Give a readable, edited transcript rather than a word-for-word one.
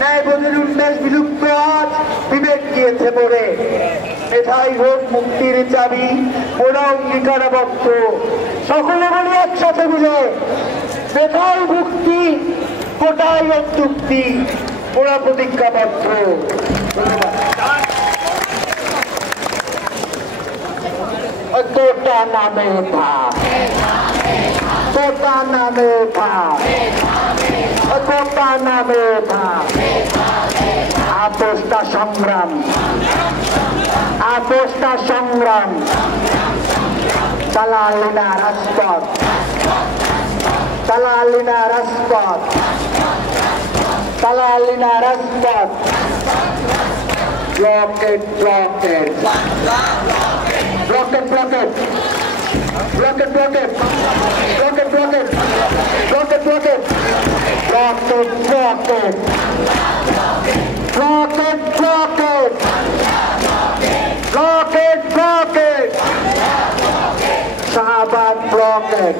ন্যায়বোধের উন্মেষ বিলুপ্ত আজ বিবেক গিয়েছে পড়ে। মেধাই হোক মুক্তির চাবি, ওরা অঙ্গীকারাবদ্ধ। সকলে বলি একসাথে মিলে, মেধাই মুক্তি, কোটাই অত্যুক্তি, ওরা প্রতিজ্ঞাবদ্ধ। কোটা না মেধা, কোটা না মেধা, কোটা না মেধা। আপোষটা সংগ্রাম, আপোষটা সংগ্রাম। দালালিনা রাজপথ, দালালিনা রাজপথ, দালালিনা রাজপথ। Blockade blockade blockade blockade blockade blockade blockade blockade blockade blockade blockade blockade blockade blockade blockade blockade Shahbag blockade.